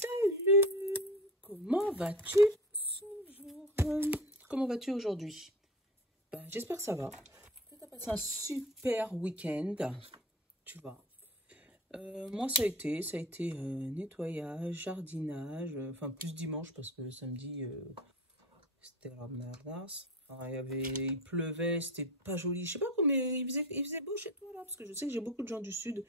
Salut! Comment vas-tu ce jour? Comment vas-tu aujourd'hui? J'espère que ça va. Tu as passé un super week-end, tu vois. Moi, ça a été nettoyage, jardinage, enfin plus dimanche parce que le samedi, c'était la merdasse. Enfin, il pleuvait, c'était pas joli. Je sais pas comment il faisait beau chez toi là, parce que je sais que j'ai beaucoup de gens du sud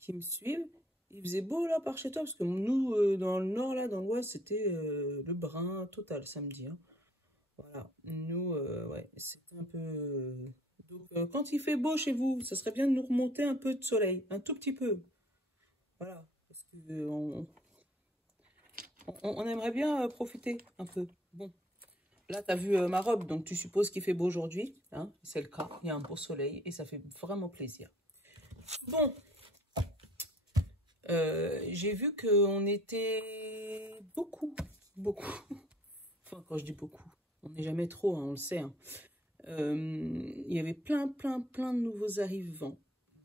qui me suivent. Il faisait beau là par chez toi, parce que nous, dans le nord, là, dans l'ouest, c'était le brun total samedi. Hein. Voilà, nous, ouais, c'était un peu... Donc, quand il fait beau chez vous, ça serait bien de nous remonter un peu de soleil, un tout petit peu. Voilà, parce que on aimerait bien profiter un peu. Bon, là, tu as vu ma robe, donc tu supposes qu'il fait beau aujourd'hui. Hein, c'est le cas, il y a un beau soleil et ça fait vraiment plaisir. Bon, j'ai vu qu'on était beaucoup. Enfin, quand je dis beaucoup, on n'est jamais trop, hein, on le sait. Hein. Il y avait plein de nouveaux arrivants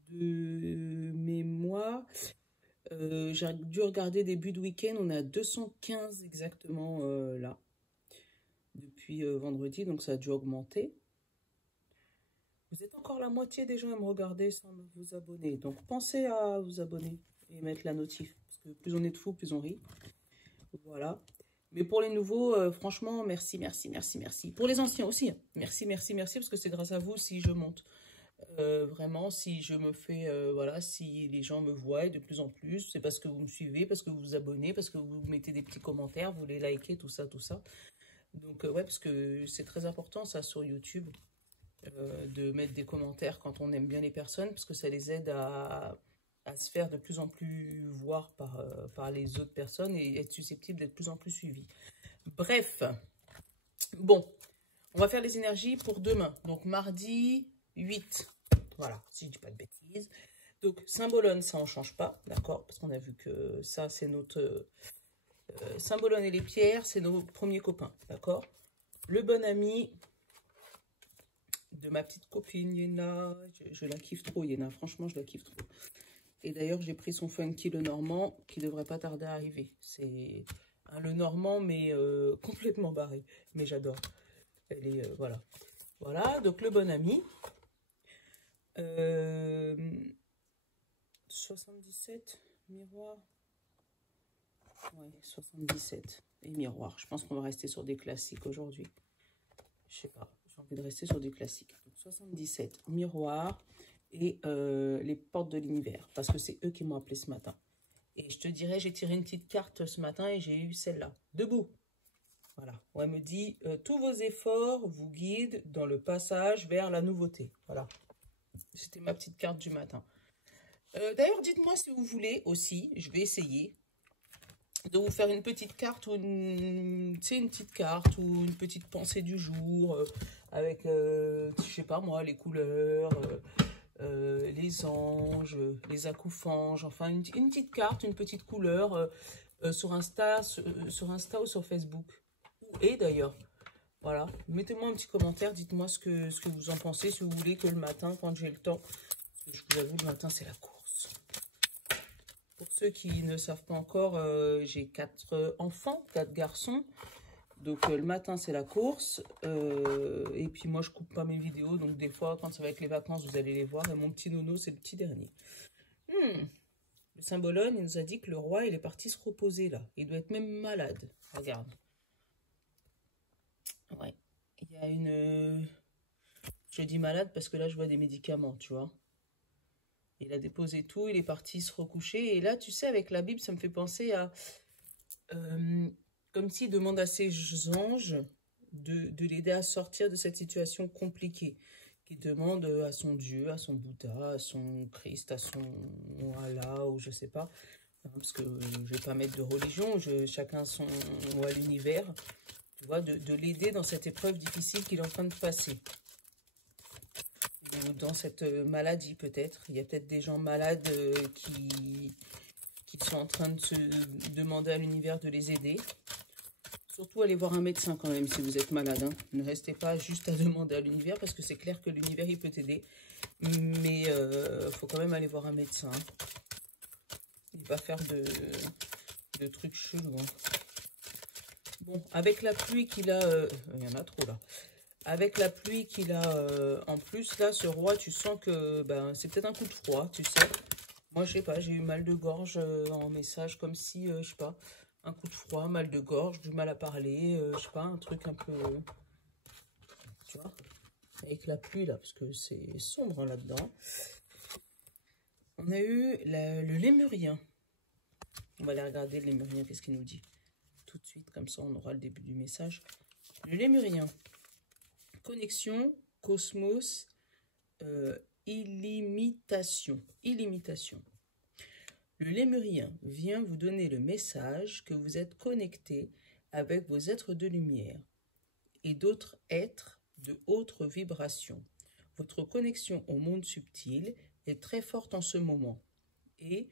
de mémoire. J'ai dû regarder début de week-end, on est à 215 exactement là, depuis vendredi, donc ça a dû augmenter. Vous êtes encore la moitié des gens à me regarder sans vous abonner, donc pensez à vous abonner et mettre la notif, parce que plus on est de fous, plus on rit. Voilà. Mais pour les nouveaux, franchement, merci. Pour les anciens aussi, hein. Merci, parce que c'est grâce à vous si je monte. Vraiment, si je me fais, voilà, si les gens me voient de plus en plus, c'est parce que vous me suivez, parce que vous vous abonnez, parce que vous mettez des petits commentaires, vous les likez, tout ça. Donc, ouais, parce que c'est très important, ça, sur YouTube, de mettre des commentaires quand on aime bien les personnes, parce que ça les aide à se faire de plus en plus voir par les autres personnes et être susceptible d'être de plus en plus suivi. Bref, bon, on va faire les énergies pour demain. Donc, mardi 8. Voilà, si je dis pas de bêtises. Donc, Symbolone, ça, on ne change pas, d'accord? Parce qu'on a vu que ça, c'est notre... Symbolone et les pierres, c'est nos premiers copains, d'accord? Le bon ami de ma petite copine, Yéna. Je la kiffe trop, Yéna. Franchement, je la kiffe trop. Et d'ailleurs, j'ai pris son Funky le Normand, qui devrait pas tarder à arriver. C'est le Normand, mais complètement barré. Mais j'adore. Elle est, voilà. Voilà, donc le bon ami. 77, miroir. Ouais, 77 et miroir. Je pense qu'on va rester sur des classiques aujourd'hui. Je sais pas, j'ai envie de rester sur des classiques. Donc 77, miroir et les portes de l'univers. Parce que c'est eux qui m'ont appelé ce matin. Et je te dirais, j'ai tiré une petite carte ce matin et j'ai eu celle-là. Debout. Voilà. On me dit, tous vos efforts vous guident dans le passage vers la nouveauté. Voilà. C'était ma petite carte du matin. D'ailleurs, dites-moi si vous voulez aussi, je vais essayer de vous faire une petite carte ou une petite carte ou une petite pensée du jour avec, je sais pas moi, les couleurs, les anges, les acouphènes, enfin une petite carte, une petite couleur sur Insta ou sur Facebook. Et d'ailleurs, voilà, mettez-moi un petit commentaire, dites-moi ce que vous en pensez, si vous voulez que le matin, quand j'ai le temps, je vous avoue, le matin, c'est la course. Pour ceux qui ne savent pas encore, j'ai 4 enfants, 4 garçons. Donc, le matin, c'est la course. Et puis, moi, je coupe pas mes vidéos. Donc, des fois, quand ça va être les vacances, vous allez les voir. Et mon petit nono, c'est le petit dernier. Le Symbolone, il nous a dit que le roi, il est parti se reposer, là. Il doit être même malade. Regarde. Ouais. Il y a une... Je dis malade parce que là, je vois des médicaments, tu vois. Il a déposé tout, il est parti se recoucher. Et là, tu sais, avec la Bible, ça me fait penser à... comme s'il demande à ses anges de l'aider à sortir de cette situation compliquée. Qu'il demande à son Dieu, à son Bouddha, à son Christ, à son Allah, ou je sais pas. Parce que je vais pas mettre de religion, chacun son... ou à l'univers. Tu vois, de l'aider dans cette épreuve difficile qu'il est en train de passer. Ou dans cette maladie peut-être. Il y a peut-être des gens malades qui sont en train de se demander à l'univers de les aider. Surtout allez voir un médecin quand même si vous êtes malade. Hein. Ne restez pas juste à demander à l'univers parce que c'est clair que l'univers il peut t'aider. Mais faut quand même aller voir un médecin. Il va faire de trucs chelous. Hein. Bon, avec la pluie qu'il a... il y en a trop, là. Avec la pluie qu'il a en plus, là, ce roi, tu sens que ben, c'est peut-être un coup de froid, tu sais. Moi, je sais pas, j'ai eu mal de gorge en message, comme si, je sais pas, un coup de froid, mal de gorge, du mal à parler, je sais pas, un truc un peu... tu vois, avec la pluie, là, parce que c'est sombre hein, là-dedans. On a eu le lémurien. On va aller regarder le lémurien, qu'est-ce qu'il nous dit. Tout de suite, comme ça, on aura le début du message. Le lémurien. Connexion, cosmos, illimitation. Illimitation. Le lémurien vient vous donner le message que vous êtes connecté avec vos êtres de lumière et d'autres êtres de haute vibration. Votre connexion au monde subtil est très forte en ce moment et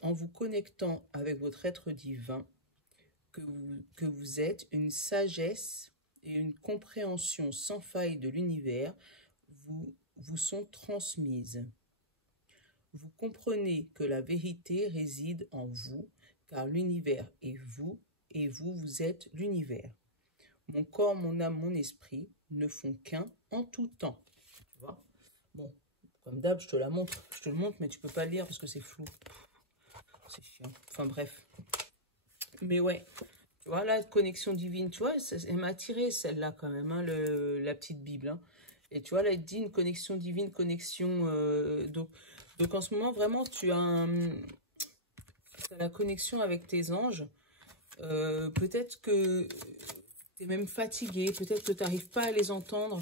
en vous connectant avec votre être divin, que vous êtes une sagesse et une compréhension sans faille de l'univers vous sont transmises. Vous comprenez que la vérité réside en vous, car l'univers est vous, et vous êtes l'univers. Mon corps, mon âme, mon esprit ne font qu'un en tout temps. Tu vois? Bon, comme d'hab, je te la montre. Je te le montre, mais tu peux pas le lire parce que c'est flou. C'est chiant. Enfin bref. Mais ouais, tu vois, la connexion divine, tu vois, elle m'a attiré celle-là quand même, hein, la petite Bible. Hein. Et tu vois, là, elle dit une connexion divine, connexion... Donc en ce moment, vraiment, tu as la connexion avec tes anges. Peut-être que tu es même fatigué, peut-être que tu n'arrives pas à les entendre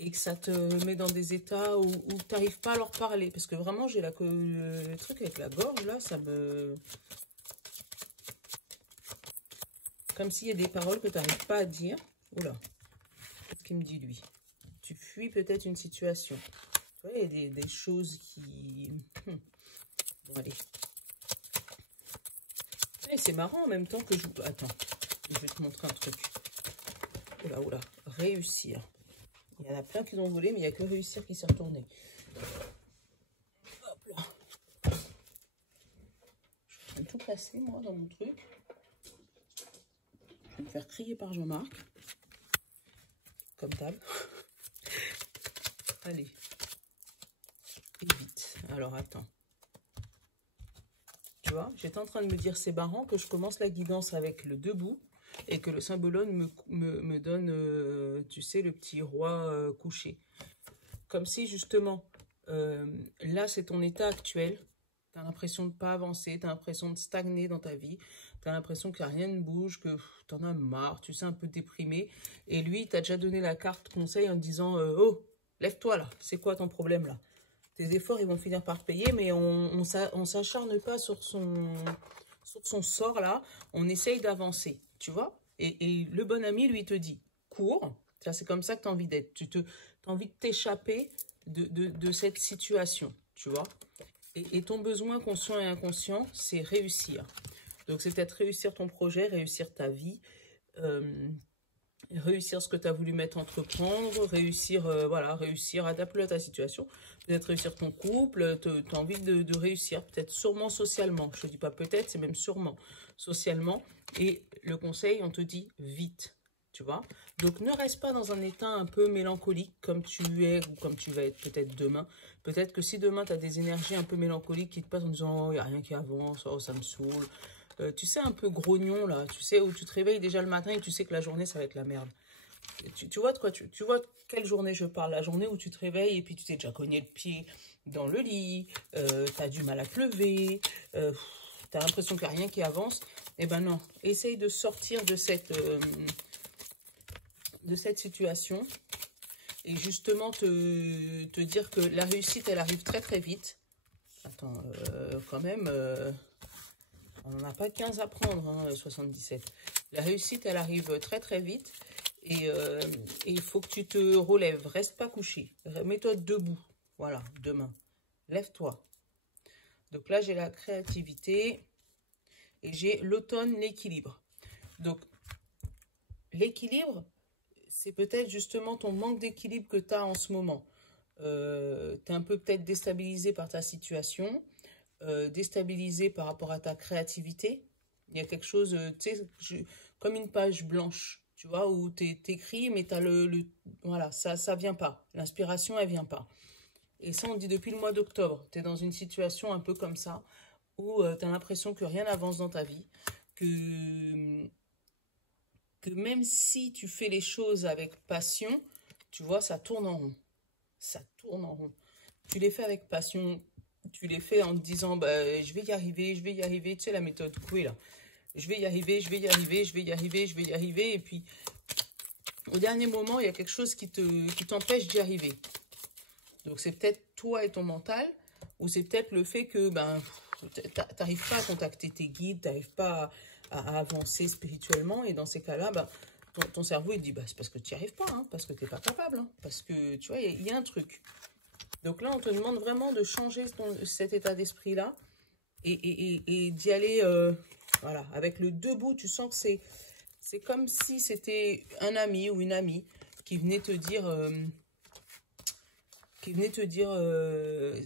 et que ça te met dans des états où tu n'arrives pas à leur parler. Parce que vraiment, j'ai le truc avec la gorge, là, ça me... Comme s'il y a des paroles que tu n'arrives pas à dire. Oula, qu'est-ce qu'il me dit, lui? Tu fuis peut-être une situation. Tu vois, il y a des choses qui... Bon, allez. Et c'est marrant en même temps que je... Attends, je vais te montrer un truc. Oula, oula, réussir. Il y en a plein qui l'ont volé, mais il n'y a que réussir qui s'est retourné. Hop là. Je suis en train de tout casser, moi, dans mon truc. Je vais me faire crier par Jean-Marc. Comme d'hab. Allez. Et vite. Alors, attends. Tu vois, j'étais en train de me dire, c'est marrant que je commence la guidance avec le debout et que le symbolone me donne, tu sais, le petit roi couché. Comme si, justement, là, c'est ton état actuel. Tu as l'impression de ne pas avancer, tu as l'impression de stagner dans ta vie, tu as l'impression que rien ne bouge, que tu en as marre, tu sais, un peu déprimé. Et lui, il t'a déjà donné la carte conseil en te disant, oh, lève-toi là, c'est quoi ton problème là? Tes efforts, ils vont finir par payer, mais on s'acharne pas sur son sort, là. On essaye d'avancer, tu vois. Et le bon ami, lui, te dit, cours. C'est comme ça que tu as envie d'être. Tu as envie de t'échapper de cette situation, tu vois. Et ton besoin conscient et inconscient, c'est réussir. Donc, c'est peut-être réussir ton projet, réussir ta vie, réussir ce que tu as voulu entreprendre, réussir, voilà, réussir, adapter à ta situation, peut-être réussir ton couple, tu as envie de réussir, peut-être sûrement socialement, je ne dis pas peut-être, c'est même sûrement socialement, et le conseil, on te dit vite, tu vois, donc ne reste pas dans un état un peu mélancolique comme tu es, ou comme tu vas être peut-être demain, peut-être que si demain tu as des énergies un peu mélancoliques qui te passent en disant, oh, il n'y a rien qui avance, oh, ça me saoule, tu sais, un peu grognon, là, tu sais, où tu te réveilles déjà le matin et tu sais que la journée, ça va être la merde. Tu vois de quoi, tu vois de quelle journée je parle? La journée où tu te réveilles et puis tu t'es déjà cogné le pied dans le lit, tu as du mal à te lever, tu as l'impression qu'il n'y a rien qui avance. Eh ben non, essaye de sortir de cette situation et justement te dire que la réussite, elle arrive très très vite. Attends, quand même... on n'en a pas 15 à prendre, hein, 77. La réussite, elle arrive très très vite. Et il faut que tu te relèves. Reste pas couché. Mets-toi debout. Voilà, demain. Lève-toi. Donc là, j'ai la créativité. Et j'ai l'automne, l'équilibre. Donc, l'équilibre, c'est peut-être justement ton manque d'équilibre que tu as en ce moment. Tu es un peu peut-être déstabilisé par ta situation. déstabilisé par rapport à ta créativité. Il y a quelque chose, tu sais, comme une page blanche, tu vois, où t'écris, mais t'as voilà, ça vient pas. L'inspiration, elle vient pas. Et ça, on dit depuis le mois d'octobre. Tu es dans une situation un peu comme ça, où tu as l'impression que rien n'avance dans ta vie, que même si tu fais les choses avec passion, tu vois, ça tourne en rond. Ça tourne en rond. Tu les fais avec passion, tu les fais en te disant, bah, je vais y arriver, je vais y arriver. Tu sais, la méthode Coué, là. Je vais y arriver, je vais y arriver, je vais y arriver, je vais y arriver. Et puis, au dernier moment, il y a quelque chose qui t'empêche d'y arriver. Donc, c'est peut-être toi et ton mental, ou c'est peut-être le fait que, ben, t'arrives pas à contacter tes guides, t'arrives pas à avancer spirituellement. Et dans ces cas-là, ben, ton cerveau, il dit, bah, c'est parce que tu n'y arrives pas, hein, parce que tu n'es pas capable, hein, parce que, tu vois, il y a un truc. Donc là, on te demande vraiment de changer cet état d'esprit-là et d'y aller, voilà, avec le debout. Tu sens que c'est comme si c'était un ami ou une amie qui venait te dire,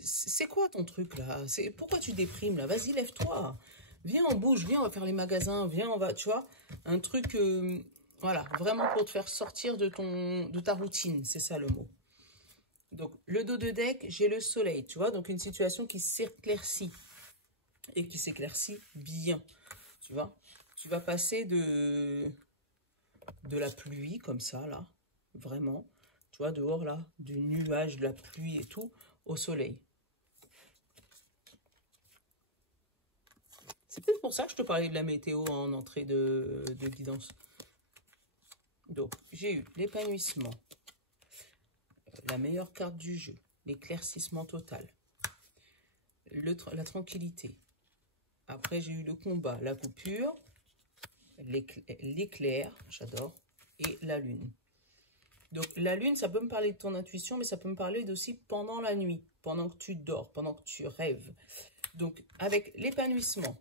c'est quoi ton truc là? Pourquoi tu déprimes là? Vas-y, lève-toi. Viens, on bouge, viens, on va faire les magasins, viens, on va, tu vois, un truc, voilà, vraiment pour te faire sortir de ta routine, c'est ça le mot. Donc, le dos de deck, j'ai le soleil, tu vois, donc une situation qui s'éclaircit et qui s'éclaircit bien, tu vois. Tu vas passer de la pluie comme ça, là, vraiment, tu vois, dehors, là, du nuage, de la pluie et tout, au soleil. C'est peut-être pour ça que je te parlais de la météo en entrée de guidance. Donc, j'ai eu l'épanouissement, la meilleure carte du jeu, l'éclaircissement total, la tranquillité. Après, j'ai eu le combat, la coupure, l'éclair, j'adore, et la lune. Donc, la lune, ça peut me parler de ton intuition, mais ça peut me parler aussi pendant la nuit, pendant que tu dors, pendant que tu rêves. Donc, avec l'épanouissement,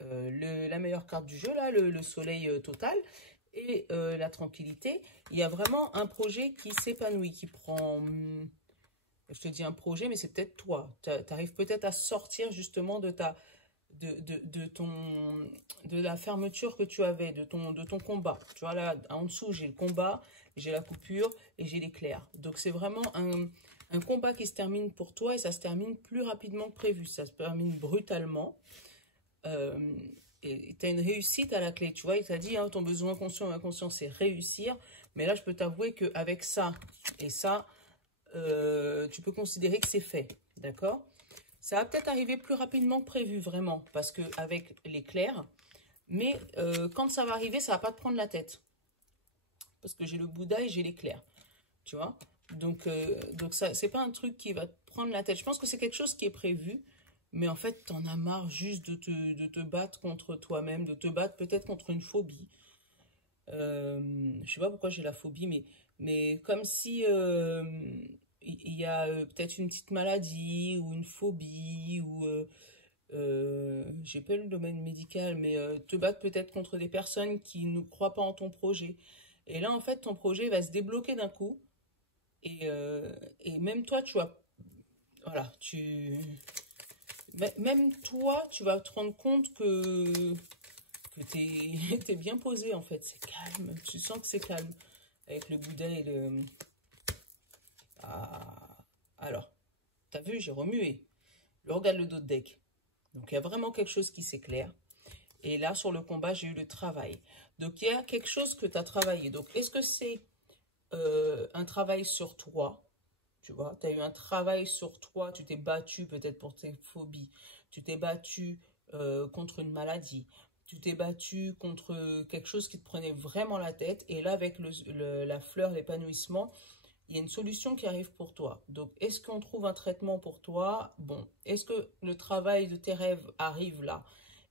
la meilleure carte du jeu, là, le soleil total, et la tranquillité, il y a vraiment un projet qui s'épanouit, qui prend... je te dis un projet, mais c'est peut-être toi. Tu arrives peut-être à sortir justement de la fermeture que tu avais, de ton combat. Tu vois, là, en dessous, j'ai le combat, j'ai la coupure et j'ai l'éclair. Donc, c'est vraiment un combat qui se termine pour toi et ça se termine plus rapidement que prévu. Ça se termine brutalement. Et tu as une réussite à la clé. Tu vois, il t'a dit, hein, ton besoin conscient et inconscient, c'est réussir. Mais là, je peux t'avouer qu'avec ça et ça, tu peux considérer que c'est fait. D'accord ? Ça va peut-être arriver plus rapidement que prévu, vraiment, parce qu'avec l'éclair, mais quand ça va arriver, ça va pas te prendre la tête. Parce que j'ai le Bouddha et j'ai l'éclair, tu vois. Donc ça, c'est pas un truc qui va te prendre la tête. Je pense que c'est quelque chose qui est prévu, mais en fait, t'en as marre juste de te battre contre toi-même, de te battre peut-être contre une phobie. Je sais pas pourquoi j'ai la phobie, mais comme si... il y a peut-être une petite maladie ou une phobie ou j'ai pas le domaine médical, mais te battre peut-être contre des personnes qui ne croient pas en ton projet. Et là, en fait, ton projet va se débloquer d'un coup. Et même toi, tu vas... Voilà, même toi, tu vas te rendre compte que t'es bien posé, en fait. C'est calme. Tu sens que c'est calme. Avec le Bouddha et le... Ah, alors, t'as vu, j'ai remué. Regarde le dos de deck. Donc, il y a vraiment quelque chose qui s'éclaire. Et là, sur le combat, j'ai eu le travail. Donc, il y a quelque chose que tu as travaillé. Donc, est-ce que c'est un travail sur toi? Tu vois, tu as eu un travail sur toi. Tu t'es battu peut-être pour tes phobies. Tu t'es battu contre une maladie. Tu t'es battu contre quelque chose qui te prenait vraiment la tête. Et là, avec la fleur, l'épanouissement, il y a une solution qui arrive pour toi. Donc, est-ce qu'on trouve un traitement pour toi? Bon, est-ce que le travail de tes rêves arrive là?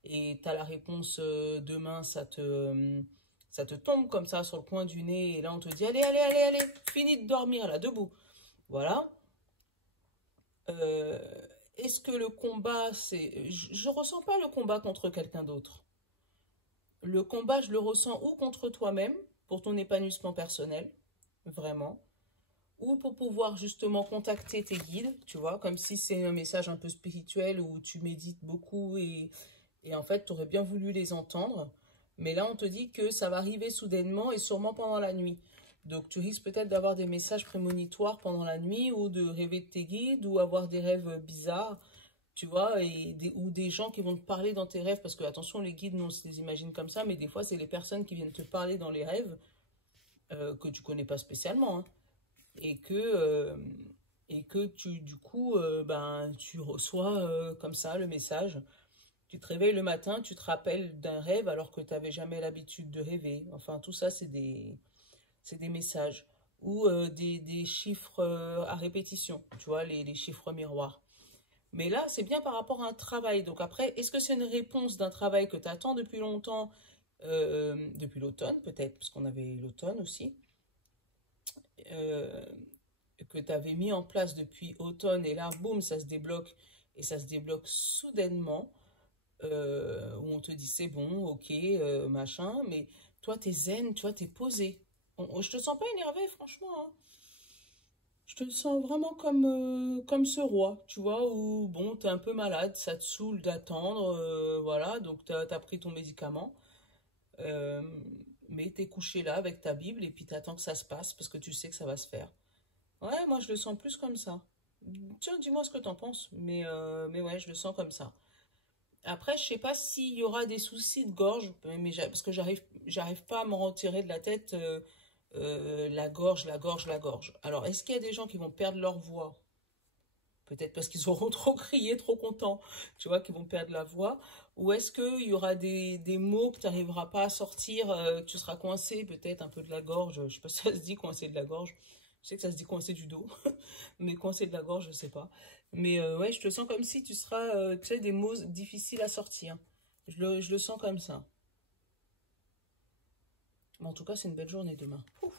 Et tu as la réponse demain, ça te tombe comme ça sur le coin du nez. Et là, on te dit, allez, allez, allez, allez, finis de dormir là, debout. Voilà. Est-ce que le combat, c'est... Je ressens pas le combat contre quelqu'un d'autre. Le combat, je le ressens ou contre toi-même, pour ton épanouissement personnel, vraiment. ou pour pouvoir justement contacter tes guides, tu vois, comme si c'est un message un peu spirituel où tu médites beaucoup et en fait, tu aurais bien voulu les entendre. Mais là, on te dit que ça va arriver soudainement et sûrement pendant la nuit. Donc, tu risques peut-être d'avoir des messages prémonitoires pendant la nuit ou de rêver de tes guides ou avoir des rêves bizarres, tu vois, ou des gens qui vont te parler dans tes rêves. Parce que, attention, les guides, nous, on se les imagine comme ça, mais des fois, c'est les personnes qui viennent te parler dans les rêves que tu connais pas spécialement, hein, et que tu, du coup, ben, tu reçois comme ça le message. Tu te réveilles le matin, tu te rappelles d'un rêve alors que tu n'avais jamais l'habitude de rêver. Enfin, tout ça, c'est des messages. Ou des chiffres à répétition, tu vois, les chiffres miroirs. Mais là, c'est bien par rapport à un travail. Donc après, est-ce que c'est une réponse d'un travail que tu attends depuis longtemps, depuis l'automne peut-être, parce qu'on avait l'automne aussi, euh, que tu avais mis en place depuis automne, et là, boum, ça se débloque, et ça se débloque soudainement, où on te dit c'est bon, ok, machin, mais toi, t'es zen, toi, t'es posé. Je te sens pas énervé, franchement, hein. Je te sens vraiment comme ce roi, tu vois, où, bon, t'es un peu malade, ça te saoule d'attendre, voilà, donc t'as pris ton médicament, euh, mais t'es couché là avec ta Bible, et puis t'attends que ça se passe, parce que tu sais que ça va se faire. Ouais, moi je le sens plus comme ça. Tiens, dis-moi ce que t'en penses, mais ouais, je le sens comme ça. Après, je sais pas s'il y aura des soucis de gorge, parce que j'arrive pas à m'en retirer de la tête, la gorge, la gorge, la gorge. Alors, est-ce qu'il y a des gens qui vont perdre leur voix? Peut-être parce qu'ils auront trop crié, trop contents, tu vois, qu'ils vont perdre la voix. Ou est-ce qu'il y aura des mots que tu n'arriveras pas à sortir, tu seras coincé peut-être un peu de la gorge. Je sais pas si ça se dit coincé de la gorge. Je sais que ça se dit coincé du dos, mais coincé de la gorge, je sais pas. Mais ouais, je te sens comme si tu seras, tu sais, des mots difficiles à sortir. Je le sens comme ça. Mais en tout cas, c'est une belle journée demain. Ouf.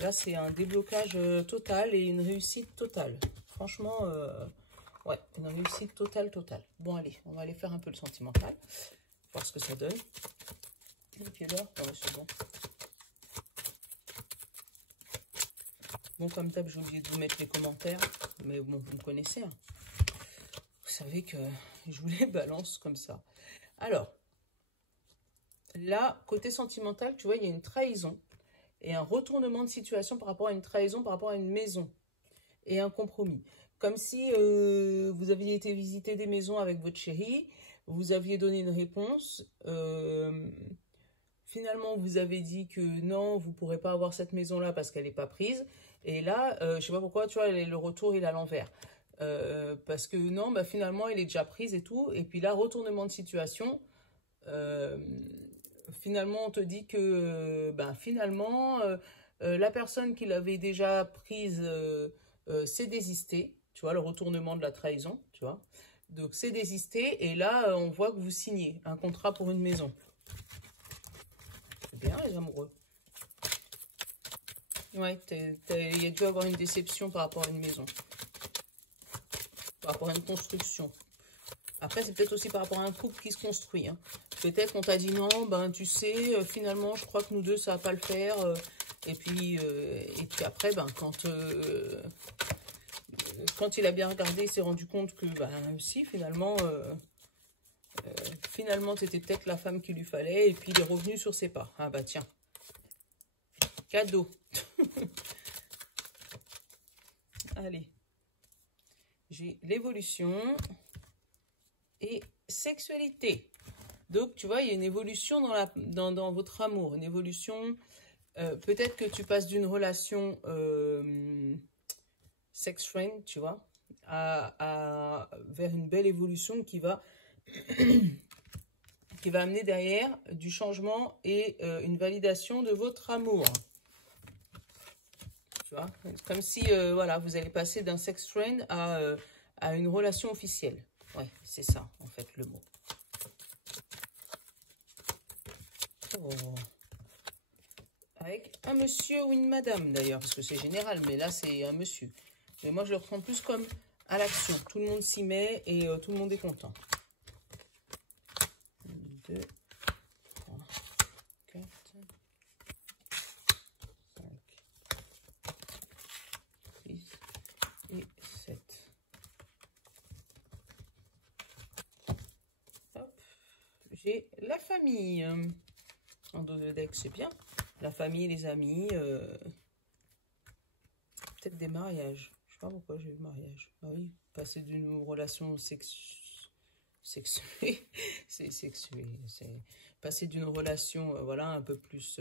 Là, c'est un déblocage total et une réussite totale. Franchement, ouais, une réussite totale, totale. Bon, allez, on va aller faire un peu le sentimental. Voir ce que ça donne. Quelle heure? Ouais, c'est bon. Bon, comme d'hab, j'ai oublié de vous mettre les commentaires. Mais bon, vous me connaissez, hein. Vous savez que je vous les balance comme ça. Alors, là, côté sentimental, tu vois, il y a une trahison et un retournement de situation par rapport à une trahison, par rapport à une maison et un compromis. Comme si vous aviez été visiter des maisons avec votre chéri, vous aviez donné une réponse, finalement vous avez dit que non, vous ne pourrez pas avoir cette maison-là parce qu'elle n'est pas prise, et là, je ne sais pas pourquoi, tu vois, le retour il est à l'envers. Parce que non, bah, finalement, elle est déjà prise et tout, et puis là, retournement de situation, euh, finalement, on te dit que ben, finalement, la personne qui l'avait déjà prise s'est désistée, tu vois, le retournement de la trahison, tu vois. Donc, c'est désisté, et là, on voit que vous signez un contrat pour une maison. C'est bien, les amoureux. Ouais, il y a dû avoir une déception par rapport à une maison, par rapport à une construction. Après, c'est peut-être aussi par rapport à un couple qui se construit, hein. Peut-être qu'on t'a dit non, ben tu sais, finalement, je crois que nous deux, ça va pas le faire. Et puis après, ben quand il a bien regardé, il s'est rendu compte que, ben si, finalement, t'étais peut-être la femme qu'il lui fallait. Et puis il est revenu sur ses pas. Ah bah tiens, cadeau. Allez, j'ai l'évolution et sexualité. Donc, tu vois, il y a une évolution dans votre amour, une évolution. Peut-être que tu passes d'une relation sex friend, tu vois, vers une belle évolution qui va amener derrière du changement et une validation de votre amour. Tu vois, comme si, voilà, vous allez passer d'un sex friend à une relation officielle. Ouais, c'est ça, en fait, le mot. Oh. Avec un monsieur ou une madame, d'ailleurs, parce que c'est général, mais là, c'est un monsieur. Mais moi, je le reprends plus comme à l'action. Tout le monde s'y met et tout le monde est content. 1, 2, 3, 4, 5, famille. En dos de deck, c'est bien. La famille, les amis. Peut-être des mariages. Je sais pas pourquoi j'ai eu le mariage. Ah oui, passer d'une relation sexuée. C'est sexué. C'est passer d'une relation voilà, un peu plus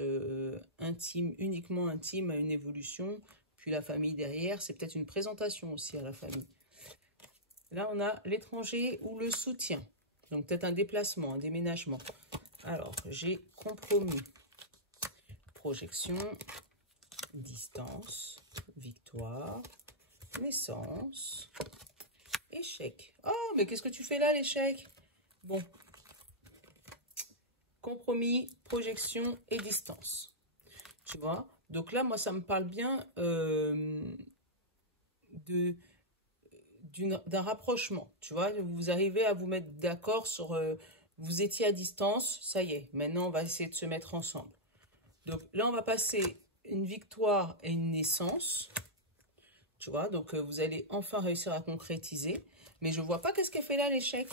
intime, uniquement intime, à une évolution. Puis la famille derrière, c'est peut-être une présentation aussi à la famille. Là, on a l'étranger ou le soutien. Donc, peut-être un déplacement, un déménagement. Alors, j'ai compromis, projection, distance, victoire, naissance, échec. Oh, mais qu'est-ce que tu fais là, l'échec? Bon. Compromis, projection et distance. Tu vois? Donc là, moi, ça me parle bien d'un rapprochement, tu vois, vous arrivez à vous mettre d'accord sur, vous étiez à distance, ça y est, maintenant on va essayer de se mettre ensemble. Donc là on va passer une victoire et une naissance, tu vois, donc vous allez enfin réussir à concrétiser, mais je vois pas qu'est-ce qu'elle fait là l'échec.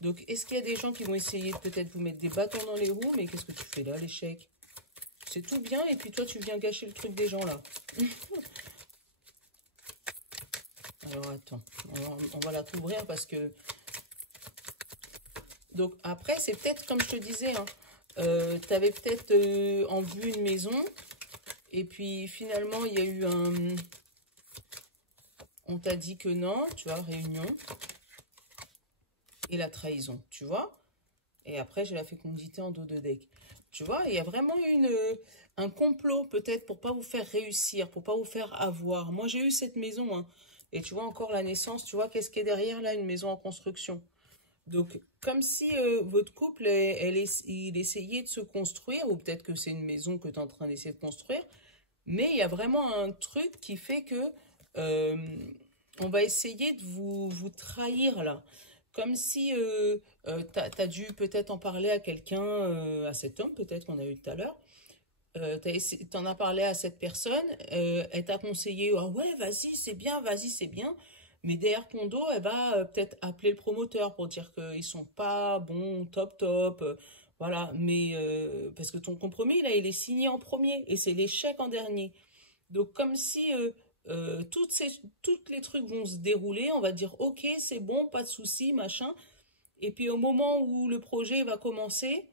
Donc est-ce qu'il y a des gens qui vont essayer de peut-être vous mettre des bâtons dans les roues, mais qu'est-ce que tu fais là l'échec? C'est tout bien et puis toi tu viens gâcher le truc des gens là. Alors, attends, on va la couvrir parce que... Donc, après, c'est peut-être, comme je te disais, hein, tu avais peut-être en vue une maison. Et puis, finalement, il y a eu un... On t'a dit que non, tu vois, réunion. Et la trahison, tu vois. Et après, j'ai la fécondité en dos de deck. Tu vois, il y a vraiment un complot, peut-être, pour pas vous faire réussir, pour pas vous faire avoir. Moi, j'ai eu cette maison, hein. Et tu vois encore la naissance, tu vois qu'est-ce qui est derrière là, une maison en construction. Donc, comme si votre couple, il essayait de se construire, ou peut-être que c'est une maison que tu es en train d'essayer de construire, mais il y a vraiment un truc qui fait que on va essayer de vous trahir là. Comme si tu as dû peut-être en parler à quelqu'un, à cet homme peut-être qu'on a eu tout à l'heure. T'en as parlé à cette personne, elle t'a conseillé, ah ouais, vas-y, c'est bien, vas-y, c'est bien. Mais derrière ton dos, elle va peut-être appeler le promoteur pour dire qu'ils sont pas bons, top, voilà. Mais parce que ton compromis, là, il est signé en premier et c'est l'échec en dernier. Donc, comme si toutes les trucs vont se dérouler, on va dire, ok, c'est bon, pas de souci, machin. Et puis, au moment où le projet va commencer,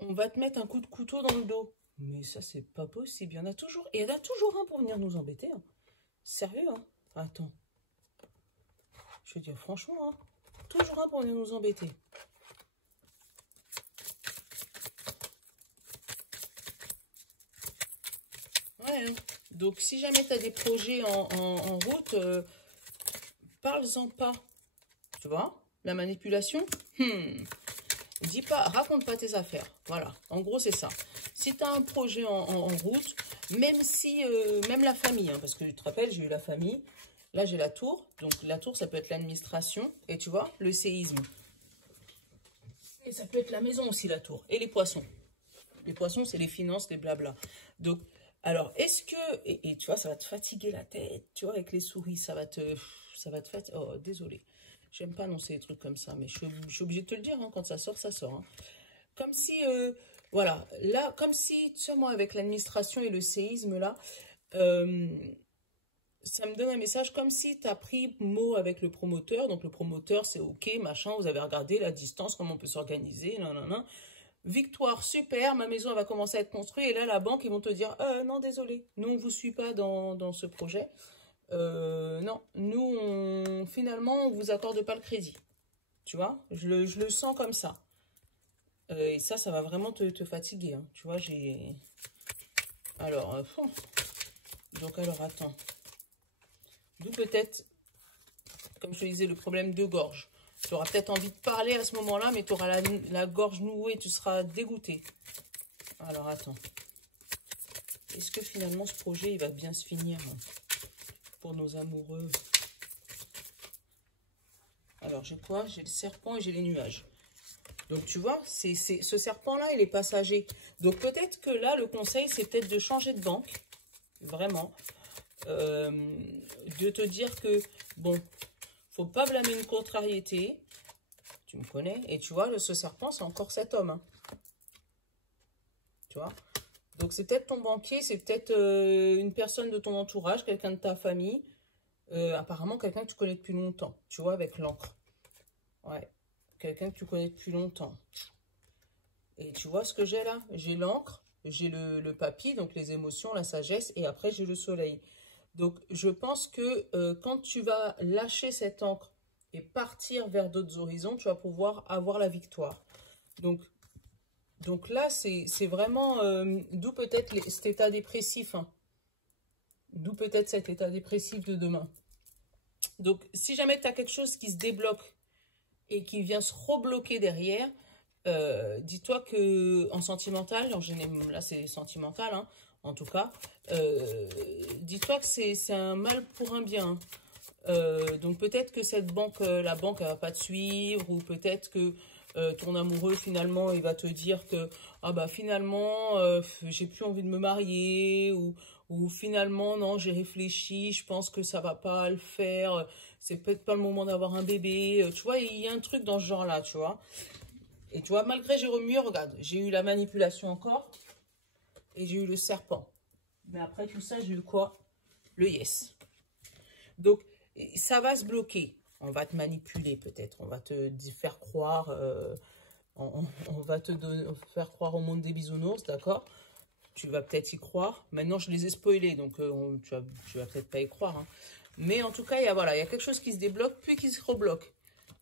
on va te mettre un coup de couteau dans le dos. Mais ça, c'est pas possible. Il y en a toujours. Et il y en a toujours un pour venir nous embêter. Hein. Sérieux, hein. Attends. Je veux dire, franchement, hein. Toujours un pour venir nous embêter. Ouais, hein. Donc, si jamais tu as des projets en route, parle-en pas. Tu vois? La manipulation, dis pas, raconte pas tes affaires. Voilà, en gros, c'est ça. Si tu as un projet en route, même si, même la famille, hein, parce que tu te rappelles, j'ai eu la famille. Là, j'ai la tour. Donc, la tour, ça peut être l'administration. Et tu vois, le séisme. Et ça peut être la maison aussi, la tour. Et les poissons. Les poissons, c'est les finances, les blabla. Donc, alors, est-ce que... Et tu vois, ça va te fatiguer la tête. Tu vois, avec les souris, ça va te fatiguer. Oh, désolé. J'aime pas annoncer des trucs comme ça, mais je suis obligée de te le dire, hein, quand ça sort, ça sort. Hein. Comme si, voilà, là, comme si, tu sais, moi, avec l'administration et le séisme, là, ça me donne un message comme si tu as pris mot avec le promoteur. Donc, le promoteur, c'est OK, machin, vous avez regardé la distance, comment on peut s'organiser, nan. Victoire, super, ma maison elle va commencer à être construite. Et là, la banque, ils vont te dire, non, désolé, nous, on ne vous suit pas dans ce projet. Non, nous, finalement, on vous accorde pas le crédit. Tu vois, je le sens comme ça. Et ça va vraiment te fatiguer. Hein. Tu vois, j'ai... Alors, donc, alors, attends. D'où peut-être, comme je te disais, le problème de gorge. Tu auras peut-être envie de parler à ce moment-là, mais tu auras la gorge nouée, tu seras dégoûté. Alors, attends. Est-ce que finalement, ce projet, il va bien se finir hein, pour nos amoureux? Alors, j'ai quoi? J'ai le serpent et j'ai les nuages. Donc, tu vois, ce serpent-là, il est passager. Donc, peut-être que là, le conseil, c'est peut-être de changer de banque. Vraiment. De te dire que, bon, faut pas blâmer une contrariété. tu me connais. Et tu vois, ce serpent, c'est encore cet homme. Hein. Tu vois. Donc, c'est peut-être ton banquier, c'est peut-être une personne de ton entourage, quelqu'un de ta famille. Apparemment, quelqu'un que tu connais depuis longtemps. Tu vois, avec l'encre. Ouais. Quelqu'un que tu connais depuis longtemps. Et tu vois ce que j'ai là? J'ai l'encre, j'ai le papier, donc les émotions, la sagesse, et après, j'ai le soleil. Donc, je pense que quand tu vas lâcher cette encre et partir vers d'autres horizons, tu vas pouvoir avoir la victoire. Donc là, c'est vraiment... d'où peut-être cet état dépressif. Hein. D'où peut-être cet état dépressif de demain. Donc, si jamais tu as quelque chose qui se débloque et qui vient se rebloquer derrière, dis-toi que en sentimental, là c'est sentimental, hein, en tout cas, dis-toi que c'est un mal pour un bien. Donc peut-être que cette banque, la banque, elle va pas te suivre, ou peut-être que ton amoureux finalement il va te dire que ah bah finalement j'ai plus envie de me marier, ou finalement non j'ai réfléchi, je pense que ça va pas le faire, c'est peut-être pas le moment d'avoir un bébé, tu vois, il y a un truc dans ce genre là, tu vois. Et tu vois, malgré j'ai remué, regarde, j'ai eu la manipulation encore, et j'ai eu le serpent. Mais après tout ça, j'ai eu quoi? Le yes. Donc, ça va se bloquer. On va te manipuler peut-être. On va te faire croire, on va te faire croire au monde des bisounours, d'accord? Tu vas peut-être y croire. Maintenant, je les ai spoilés, donc tu vas peut-être pas y croire. Hein. Mais en tout cas, il y a quelque chose qui se débloque, puis qui se rebloque.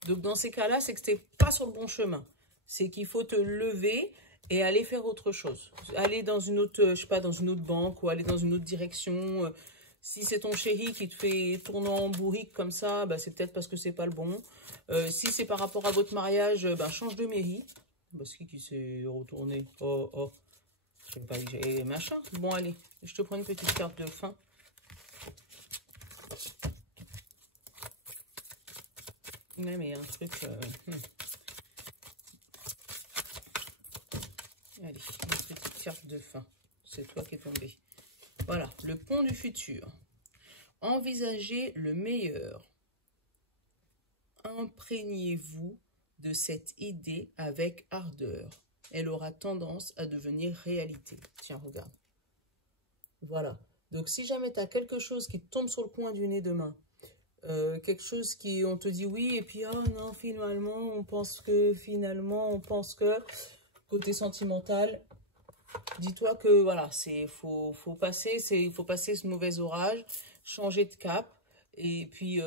Donc, dans ces cas-là, c'est que tu n'es pas sur le bon chemin. C'est qu'il faut te lever et aller faire autre chose. Aller dans une autre, je sais pas, dans une autre banque, ou aller dans une autre direction. Si c'est ton chéri qui te fait tourner en bourrique comme ça, bah, c'est peut-être parce que c'est pas le bon. Si c'est par rapport à votre mariage, bah, change de mairie. Parce qui s'est retourné. Oh, oh. Je sais pas que j'ai machin. Bon, allez, je te prends une petite carte de fin. Ouais, mais il y a un truc... Allez, une petite carte de fin. C'est toi qui es tombé. Voilà, le pont du futur. Envisagez le meilleur. Imprégnez-vous de cette idée avec ardeur. Elle aura tendance à devenir réalité. Tiens, regarde. Voilà. Donc, si jamais tu as quelque chose qui te tombe sur le coin du nez demain, quelque chose qui, on te dit oui, et puis, oh non, finalement, on pense que, côté sentimental, dis-toi que, voilà, faut passer ce mauvais orage, changer de cap, et puis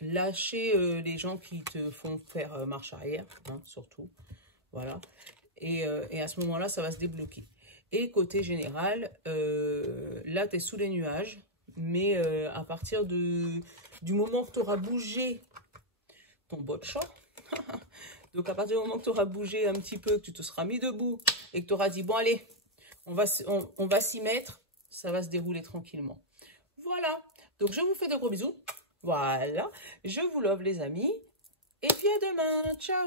lâcher les gens qui te font faire marche arrière, hein, surtout, voilà. Et à ce moment-là, ça va se débloquer. Et côté général, là, tu es sous les nuages, mais à partir du moment que tu auras bougé ton bot de chat, donc à partir du moment que tu auras bougé un petit peu, que tu te seras mis debout et que tu auras dit, bon allez, on va s'y mettre, ça va se dérouler tranquillement. Voilà, donc je vous fais de gros bisous. Voilà, je vous love les amis. Et puis à demain, ciao!